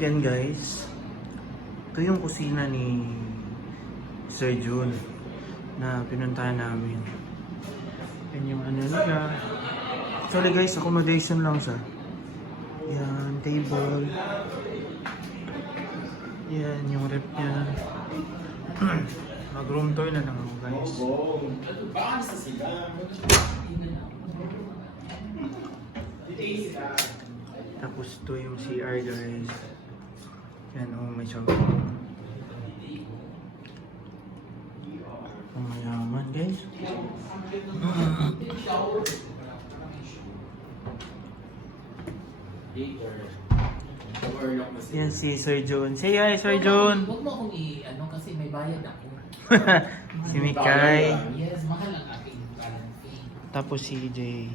Yan guys, ito yung kusina ni Sir Jun na pinuntahan namin. Yan yung ano nila. Sorry guys, accommodation lang siya. Yan, table. Yan yung rep niya. Mag-room tour na lang ako guys. Tapos ito yung CR guys. Yan may shower. Ang mayaman guys. Yan si Sir John. Say hi Sir John. Huwag mo akong i-ano kasi may bayad ako. Si Mikay. Yes, mahal ang aking talent fee. Tapos si Jay.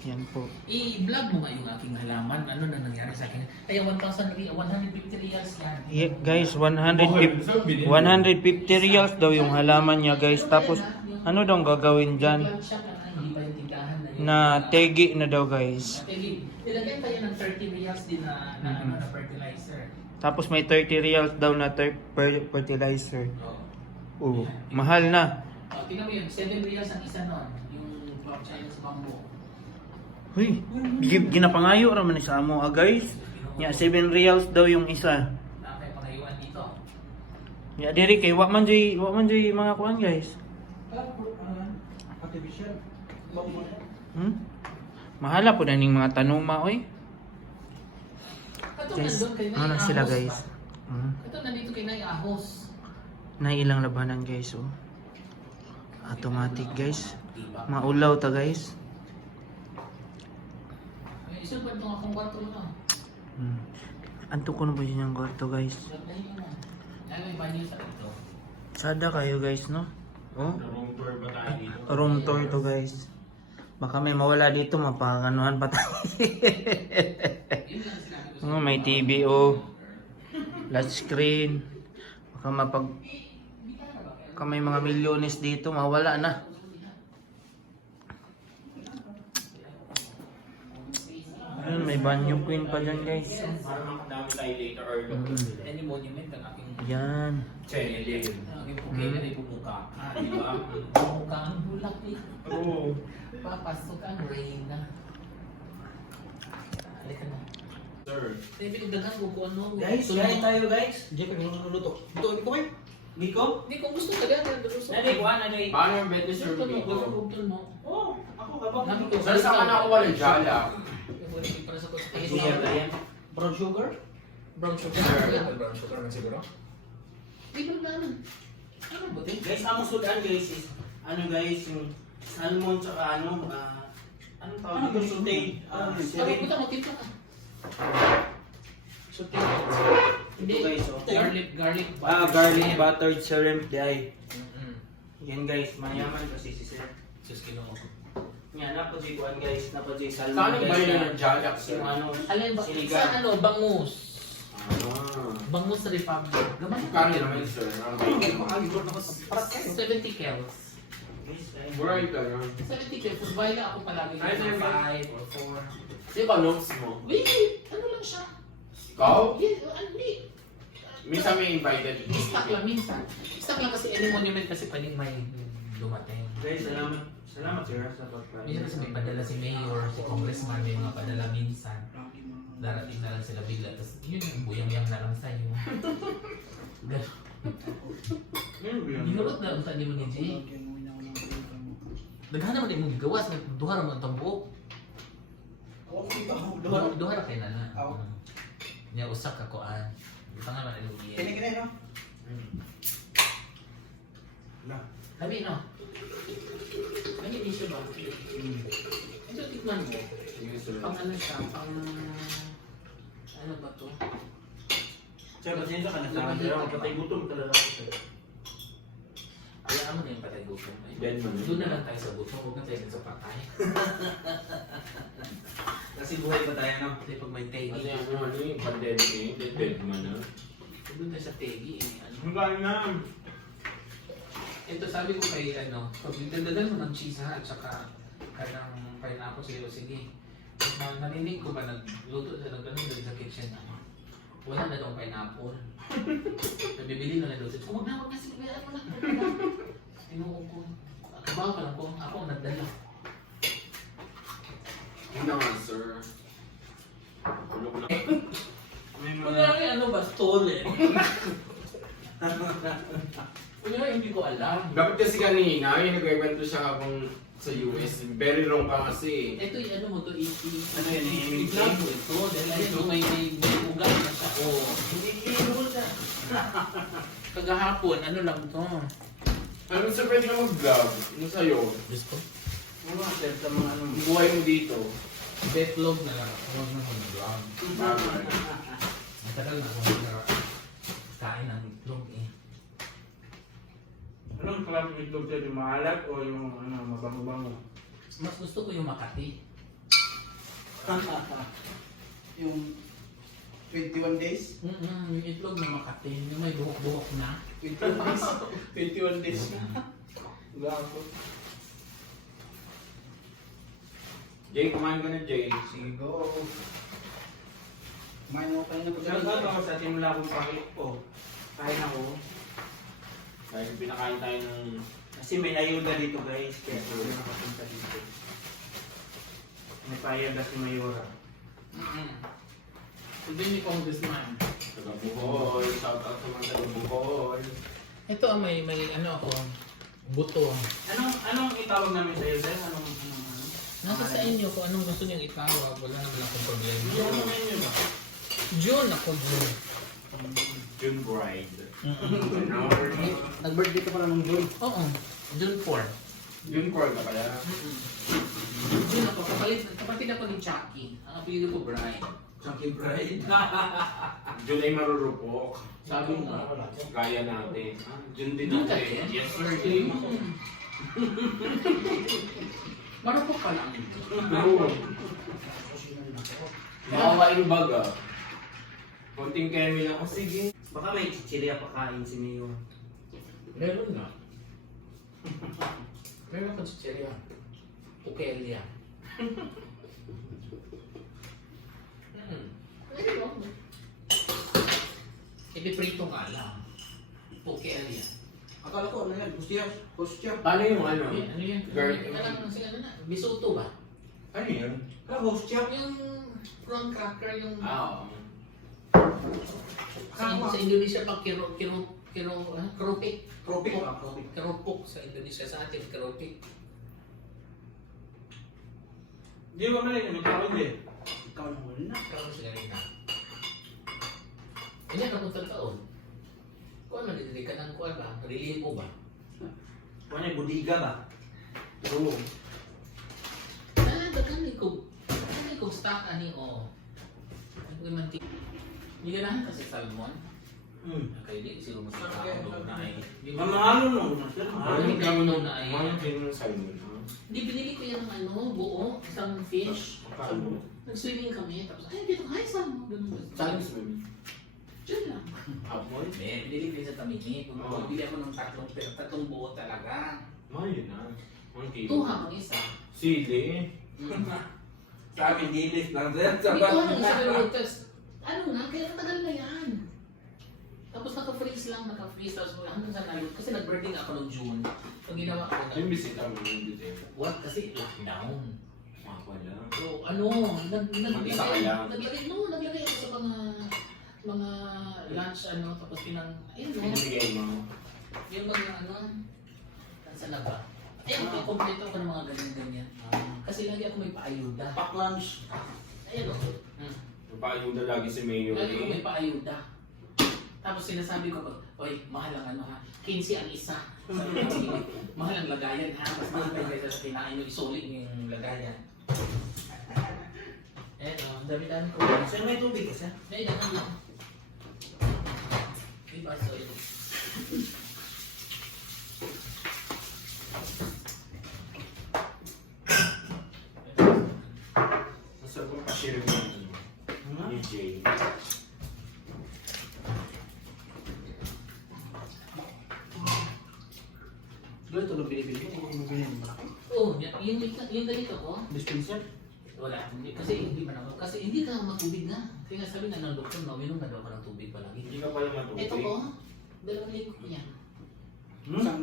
Yan po. I-vlog mo nga yung aking halaman. Ano na nangyari sa akin? Kaya 1,150 reals yan. Yeah, guys, 150 reals daw yung halaman niya guys. Tapos ano daw gagawin dyan? Hindi pa yung tindahan na yun. Na tegi na daw guys. Ilagay tayo ng 30 reals din na fertilizer. Tapos may 30 reals daw na fertilizer. Oh, mahal na. Tingnan mo yun, 7 reals ang isa nun. Yung from Chinese bamboo. Huy, ginapangayo raman ni sa amo guys. Nya 7 reals daw yung isa. Nakay pangayuan dito. Ya diri kay wa man joy mga kuan guys. Artificial. Mahala po na ning mga tanuma oy. Ito Guys, nandun kay Nay ano sila Ahos guys? ba? Ito nandito kay Nay Ahos. Na ilang labanan guys oh. Automatic guys. Maulaw ta guys. Isun pa itong akong kwarto na. Anto ko na ba yung kwarto guys? Ay, may banyo sa ito. Sada kayo guys no? Oh? Room tour ba tayo dito? Room tour to guys. Baka may mawala dito, mapakanuhan pa tayo. Oh, may TV oh. Flat screen. Baka may mga milyones dito, mawala na. Ayun, may banyo queen pa dyan guys. Para makadami tayo later or Any monument ang aking Yan. channel. aking pugay na ipupuka. Di ba? Pupuka ang bulak eh. Oo. Papasok ang reyna. Halika na. Sir. Pinagdagan ko kung ano. Guys, kain tayo guys. Hindi ka niluluto. Ito, ito kayo. Miko? Hindi, kung gusto ka gano'n. Nani, kuha na nani. Paano yung bed ni Sir Gusto mo, Miko? gusto mo. Oh, ako kapag. Sir, saan ka nakuha ng jala? Para sa Yan. Brown sugar? brown sugar. Sir. Brown sugar na siguro? Di ba naman? Ano ba ito? Guys, ang sudan guys is, ano guys, yung salmon tsaka anong tawag dito? Saute. Sabi Shrimp. ko magtimpla ka. So, Ito guys, oh. garlic Garlic buttered shrimp day. Mm-hmm. Yan guys, mayaman kasi si Sir. Just kinuha ko. Yan, napajikuan guys, napajik salmon Saan ang guys. bayo ng jala? Yung ano, Alin ba? sinigang. Sa ano? Bangus. Ah. Bangus Republic. Gamay Kami naman, sir. Ang Para 70 kels. Guys, Buray ka na. 70 kels. Tapos bayla ako palagi Ay, ng ay, 5 or 4. Di ba looks mo? Wait! Ano lang siya? Ikaw? Hindi. Minsan may invited. Stock lang minsan. Stock lang kasi any monument kasi pwedeng may dumating. guys, salamat sir sa pagkain. Minsan kasi may padala si mayor, si congressman, may mga padala minsan. Darating na lang sila bigla. Tapos yun yung buyang-yang na lang sa'yo. Ginurot na lang sa'yo mo ni Jay. Daghan naman yung mong gawas. Duha naman itong buhok. Duha na kayo na na. Niya usak ka koan. Ito nga naman yung iya. Kini-kini, no? Sabi no? Ano yung issue ba? Ito tikman mo. Pang ano siya? Pang... Ano ba to? Sir, pasensya ka na sa akin. Pero patay gutom talaga ako sir. Alam mo na yung patay gutom. Bed mo na. Doon na lang tayo sa gutom. Huwag na tayo sa patay. Kasi buhay pa tayo, no? Kasi pag may tegi. Kasi ano yung pandemic eh. Bed mo na. Doon tayo sa tegi. Ano? Hanggang na. Ito sabi ko kay ano. Pag dadadan mo ng cheese ha. At saka kanang pineapple sa'yo. Sige. Narinig ko ba nagluto sa nagtanong sa kitchen na. Wala na daw pineapple. Nabibili na lang daw siya. Huwag na, sige, bayaan mo na. Tinuo ko. Kabaw ka lang po. Ako ang nagdala. Yun na nga, sir. Ulog na. May Kunyari ano ba? Stolen. Kunyari hindi ko alam. Dapat kasi kanina, yung nagkwento siya habang sa US. Very wrong ka kasi. Ito yung ano mo to, 80. Ano yan, I-vlog mo ito. Dahil ayun, may ugat na siya. Oh. Hindi na. Kagahapon, ano lang to? Ano sir, pwede ka mag-vlog? Ano sa'yo? Gusto? Mga self sa mga ano. Yung buhay mo dito. Betlog na lang. Huwag na kong vlog. Matagal na ako kain ng itlog eh. Anong klaseng itlog sa'yo? Yung maalat o yung ano, mabango-bango? Mas gusto ko yung Makati. Yung 21 days? Yung itlog na Makati. Yung may buhok-buhok na. 21 days? 21 days na. Gago. Jay, kumain ka na, Jay. Sige, go. Kumain mo kayo na Shout out ako sa timula kong pakit ko. Kain ako. Dahil pinakain tayo ng... Kasi may ayuda dito guys. Kaya ako nakapunta dito. May payag si Mayora. Hindi ni Congressman. Taga Bohol. Shout out sa mga taga Bohol. Ito ang may ano ako. Buto. Anong itawag namin sa'yo, Zen? Anong Nasa sa inyo kung anong gusto niyong itawag. Wala naman akong problema. Ano menu ba? June ako, June. June Bride. Nag-birthday ka pala nung June. Oo. June 4. June Call ka pala. June ako. Kapatid ako ni Chucky. Ang apelido ko Brian. Chunky Bride. June ay marurupok. Sabi mo, kaya natin. June din June natin. ka din? Yes sir, Jay. Marupok ka lang. Makawain baga. Konting kemi lang. Sige. Baka may chichirya pakain si Mayor. Meron na. Meron akong chicheria. Pukelia. Ipiprito nga lang. Pukelia. Akala ko, ano yan? Hostya. Paano yung ano? Ano yan? Girl. Ano na? Bisuto ba? Ano yun? Hostya? Yung prawn cracker yung... Oo. Sa Indonesia pag kerupik. Tropik. Tropik. Kerupuk sa Indonesia, sa atin kerupik. Di ba man yung tawag eh? Ikaw na muna. Ikaw sa ganina. Hindi ka kung taon. Kung ano, hindi ka ng kuwan ba? Relibo ba? Ano yung budiga ba? Oo. Dagani ko stock ani o. Ano ko man Hindi ka na kasi salmon. Kaya di siguro mas nakakabog na ay. Mamahalo nung sir. Ano ka mo na ay? Ano din yung salmon, ha? Hindi binili ko yung ano, buo, isang fish. Paano? Nag-swimming kami, tapos ay dito, hi salmon. Saan swim? Diyan lang. Hapon? Binili ko yung sa Tamini. Kung Oo. bili ako ng tatlong buo talaga. Mahal na. 1 kilo. Tuha ang isa. Sili. Sa amin, dilis lang sir. Hindi ko ano, isa tapos ano nga, kaya matagal na yan. Tapos naka-freeze lang, tapos hanggang sa nalot. Kasi nag-birthday nga ako noong June. Pag ginawa ko na, Yung bisita mo yung dito. what? Kasi lockdown. Ako lang. So ano, Mag-isa ka lang. naglagay ako sa mga lunch ano, tapos ayun no, Pinibigay mo. yung mga ano, saan na ba? Ayun, may kompleto ako ng mga ganyan-ganyan. Kasi lagi ako may paayuda. Pack lunch. Ayun o. Napayuda lagi si Mayor Lagi ko eh. may paayuda. Tapos sinasabi ko pag, oy, mahal ang ano ha, 15 ang isa. Sabi ko, sige, mahal ang lagayan ha, mas mahal kaysa sa kinain nyo, isulit nyo yung lagayan. Eto, ang dami-dami ko. Sir, may tubig ka sir? May dami lang. Diba, so ito. Masarap ang pa-share mo yung ano. Ni Jay. Doon, ito lang binibili ko. Hindi mo binibili mo. Oh, yung ganito ko, Dispenser? wala. Hindi, kasi hindi man ako. Kasi hindi ka matubig na. Kaya nga sabi na ng doktor na uminom na daw ka ng tubig palagi. Hindi ka pala matubig. Ito po, 2 linggo ko yan.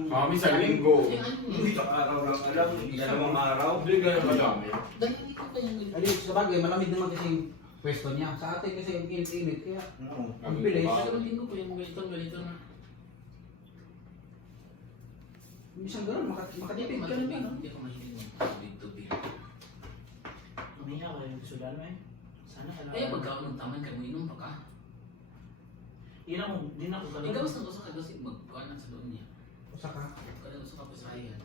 Kami sa linggo. Yung ano niya, Hindi ka araw lang alam, hindi ka namang araw. Hindi ganun madami. 2 linggo ko yan. Ay, sa bagay, malamig naman kasi yung pwesto niya. Sa atin kasi yung init-init. Kaya, Oo. ang bilis. 2 linggo ko yung ganito na. Minsan gano'n, makatipid ka rin yan. Hindi ko mahilig ng tubig. Umiyak ko yung sudan mo eh. Sana ka Kaya pagkaon ng taman ka mo inom pa ka. Yun ako, din ako sa Ikaw sa gusto ka kasi magkuhan sa doon niya. Usa ka. Kada gusto ka pa sa ayan.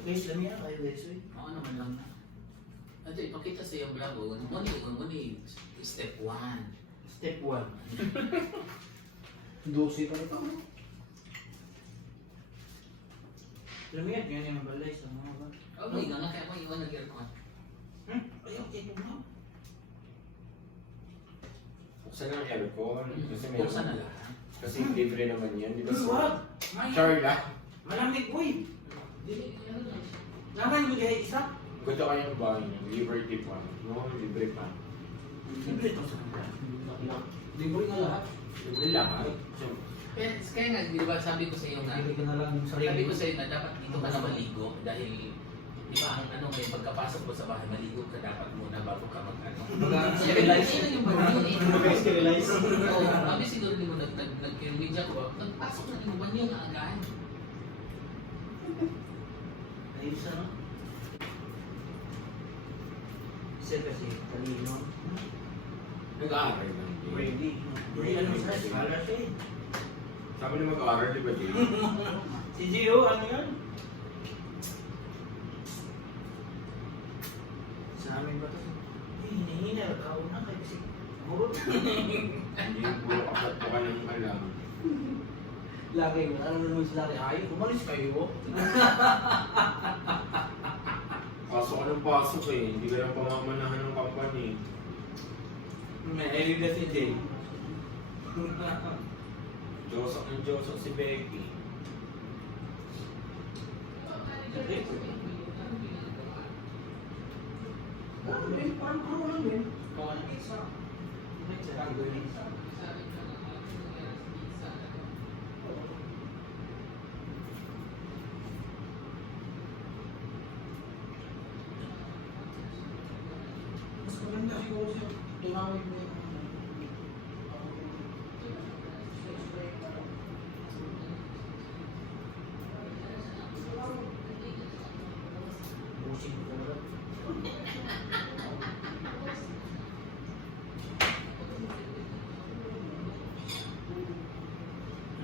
Guys, lamia kayo guys eh. Oo naman lang na. Ito, ipakita sa iyong vlog. Muni, step 1. Step 1. 12 pa rin pa. Lamia, ganyan ang balay sa mga ba? Oh my God, kaya mo iwan nag-aircon. Ayaw, ito mo. Buksan ang aircon. Kasi may Buksan na lang. Kasi libre naman yan. Di ba? Wag! Char lang. Malamig boy! Dili, ano lang siya. Naman mo dihay isa? Gusto kayong bahay niya. Liberty pa. No, libre pa. Libre ito sa mga. Libre nga lahat. Libre lang. So, Kaya nga, di ba sabi ko sa iyo na, Libre ka na lang yung sabi sarili ko mo. sa iyo na dapat dito ka na maligo dahil di ba ang ano ngayon, pagkapasok mo sa bahay, maligo ka dapat muna bago ka mag-ano. Sterilize. Yun yung banyo eh. Mag-sterilize. Oo, kami siguro di mo nag-kirmidya ko, nagpasok na yung banyo na agad. Ayos ano? Sir kasi, talino. nag-aaral lang. Ready. Ready ano sa scholar siya eh. Sabi na mag-aaral, di ba, Jay? Si Gio, ano yun? Sa amin ba ito? Eh, hinihina. Kauna kayo kasi. Murot. Hindi puro kapat po ka ng alam. Laki, ano naman si Laki? Ay, umalis kayo. Pasok ka ng pasok eh. Hindi ka lang pamamanahan ng company. May elid na si Jay. Diyosok ng Diyosok si Becky. Parang lang yun. Oo na. Mas maganda siguro siya. Tumawag mo yung Busing ko na.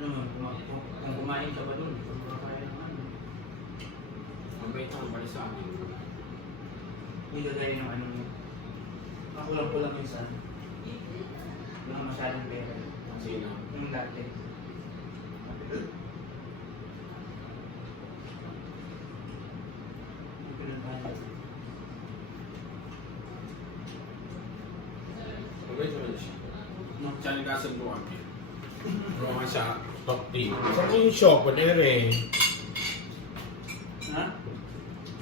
Ano mo, kung kumain ka ba doon, kung kaya naman. Mabait naman pala sa akin. Hindi kagaya ng ano mo. Makulang-kulang minsan. Yung masyadong pera. Sino? Yung latte. Hindi pinuntahan. Mabait naman siya. Chanikasan mo kami. Bro ka siya. Top team. Sa yung shop, pwede rin. Ha?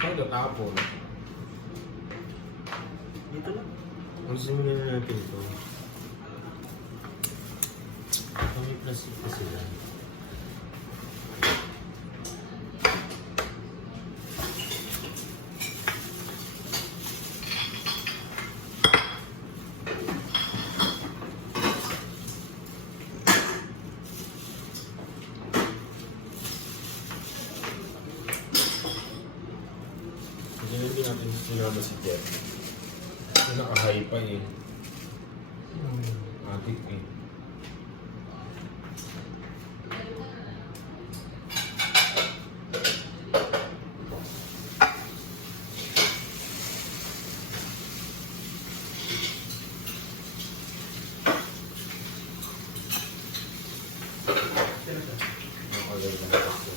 Saan ka tapon? Dito lang. Gusto mo na natin ito. May plastic pa sila. Hindi natin sinama si Jeff. Kasi naka-high pa eh. Adik eh. Nakalagay na ako.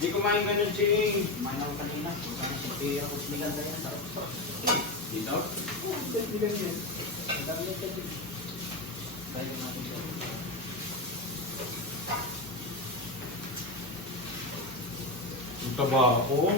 Hindi kumain ka nun, Ching. Kumain ako kanina. Kung saan si ako sinigan tayo sa restaurant. Dito? Oo, sinigan yan. Ang dami yung tubig. Kaya natin siya. Ang taba ako.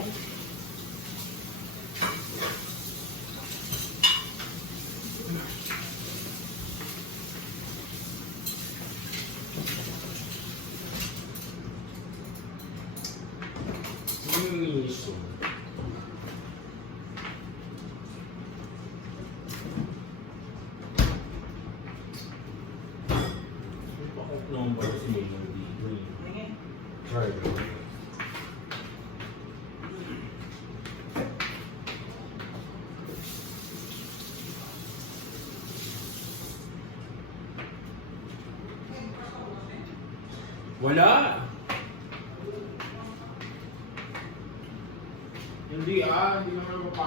Miso. Bakit naman ba si Mino dito eh? Try it. Wala! Hindi naman ako pa.